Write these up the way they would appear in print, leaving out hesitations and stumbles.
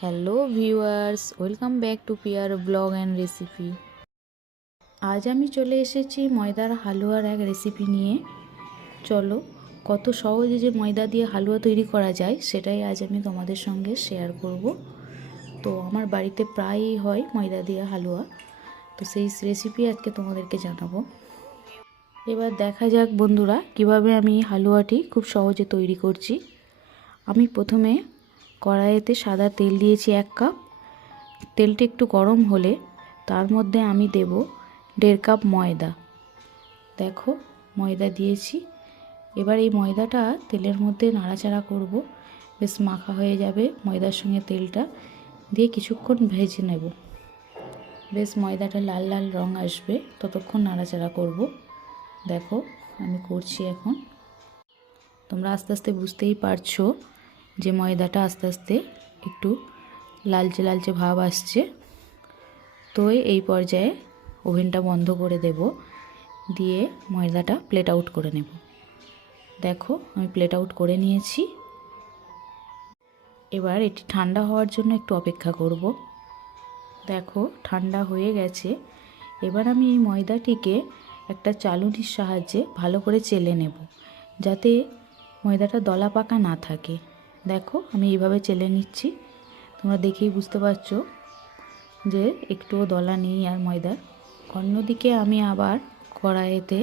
Hello viewers, welcome back to পিয়ার blog and recipe. আজ আমি চলে এসেছি ময়দার হালুয়ার এক রেসিপি নিয়ে। চলো, কত সহজে যে ময়দা দিয়ে হালুয়া তৈরি করা যায় সেটাই আজ আমি তোমাদের সঙ্গে শেয়ার করব। তো আমার বাড়িতে প্রায়ই হয় ময়দা দিয়ে হালুয়া, তো সেই রেসিপি আজকে তোমাদেরকে জানাবো। এবার দেখা যাক বন্ধুরা, কিভাবে আমি হালুয়াটি খুব সহজে তৈরি করছি। আমি প্রথমে কড়াইতে সাদা তেল দিয়েছি 1 কাপ। তেলটা একটু গরম হলে তার মধ্যে আমি দেব 1.5 কাপ ময়দা। দেখো, ময়দা দিয়েছি। এবার এই ময়দাটা তেলের মধ্যে নাড়াচাড়া করব, বেশ মাখা হয়ে যাবে ময়দার সঙ্গে তেলটা দিয়ে কিছুক্ষণ ভেজে নেব। বেশ ময়দাটা লাল লাল রং আসবে ততক্ষণ নাড়াচাড়া করব। দেখো, আমি করছি এখন। তোমরা আস্তে আস্তে বুঝতেই পারছো যে ময়দাটা আস্তে আস্তে একটু লালচে লালচে ভাব আসছে। তো এই পর্যায়ে ওভেনটা বন্ধ করে দেব, দিয়ে ময়দাটা প্লেট আউট করে নেব। দেখো, আমি প্লেট আউট করে নিয়েছি। এবার এটি ঠান্ডা হওয়ার জন্য একটু অপেক্ষা করব। দেখো, ঠান্ডা হয়ে গেছে। এবার আমি এই ময়দাটিকে একটা চালুনির সাহায্যে ভালো করে চেলে নেব, যাতে ময়দাটা দলা পাকা না থাকে। দেখো, আমি এইভাবে চেলে নিচ্ছি। তোমরা দেখেই বুঝতে পারছো যে একটুও দলা নেই আর ময়দার। অন্যদিকে আমি আবার কড়াইতে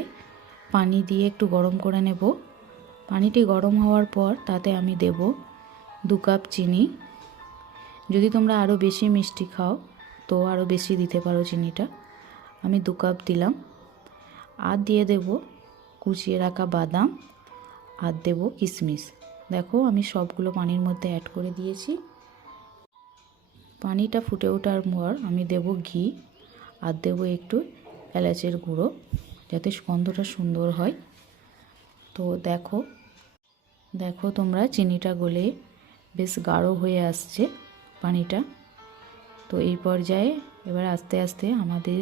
পানি দিয়ে একটু গরম করে নেব। পানিটি গরম হওয়ার পর তাতে আমি দেব 2 কাপ চিনি। যদি তোমরা আরও বেশি মিষ্টি খাও তো আরও বেশি দিতে পারো চিনিটা। আমি 2 কাপ দিলাম। আর দিয়ে দেব কুচিয়ে রাখা বাদাম, আর দেব কিশমিশ। দেখো, আমি সবগুলো পানির মধ্যে অ্যাড করে দিয়েছি। পানিটা ফুটে ওঠার পর আমি দেব ঘি, আর দেব একটু এলাচের গুঁড়ো, যাতে গন্ধটা সুন্দর হয়। তো দেখো তোমরা, চিনিটা গলে বেশ গাঢ় হয়ে আসছে পানিটা। তো এই পর্যায়ে এবার আস্তে আস্তে আমাদের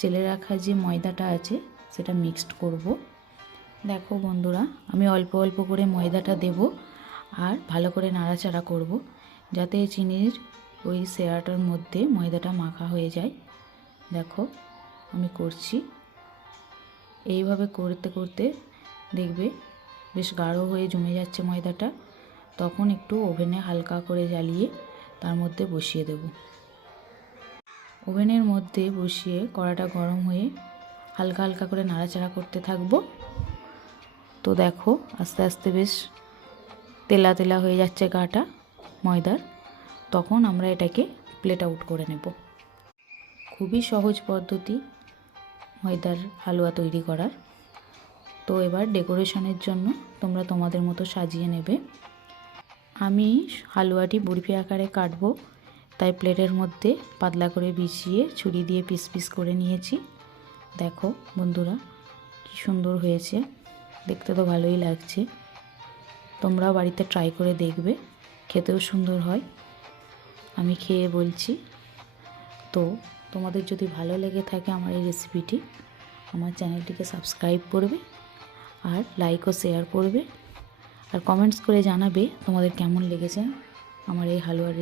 চেলে রাখা যে ময়দাটা আছে সেটা মিক্সড করব। দেখো বন্ধুরা, আমি অল্প অল্প করে ময়দাটা দেব আর ভালো করে নাড়াচাড়া করব, যাতে চিনির ওই সেরাটার মধ্যে ময়দাটা মাখা হয়ে যায়। দেখো, আমি করছি। এইভাবে করতে করতে দেখবে বেশ গাঢ় হয়ে জমে যাচ্ছে ময়দাটা। তখন একটু ওভেনে হালকা করে জ্বালিয়ে তার মধ্যে বসিয়ে দেব। ওভেনের মধ্যে বসিয়ে কড়াটা গরম হয়ে হালকা হালকা করে নাড়াচাড়া করতে থাকবো। তো দেখো, আস্তে আস্তে বেশ তেলা তেলা হয়ে যাচ্ছে গাটা ময়দার। তখন আমরা এটাকে প্লেট আউট করে নেব। খুবই সহজ পদ্ধতি ময়দার হালুয়া তৈরি করার। তো এবার ডেকোরেশনের জন্য তোমরা তোমাদের মতো সাজিয়ে নেবে। আমি হালুয়াটি বরফি আকারে কাটবো, তাই প্লেটের মধ্যে পাতলা করে বিছিয়ে ছুরি দিয়ে পিস পিস করে নিয়েছি। দেখো বন্ধুরা, কি সুন্দর হয়েছে, দেখতে তো ভালোই লাগছে। তোমরাও বাড়িতে ট্রাই করে দেখবে, খেতেও সুন্দর হয়। আমি খেয়ে বলছি। তো তোমাদের যদি ভালো লেগে থাকে আমার এই রেসিপিটি, আমার চ্যানেলটিকে সাবস্ক্রাইব করবে, আর লাইক ও শেয়ার করবে, আর কমেন্টস করে জানাবে তোমাদের কেমন লেগেছে আমার এই হালুয়ার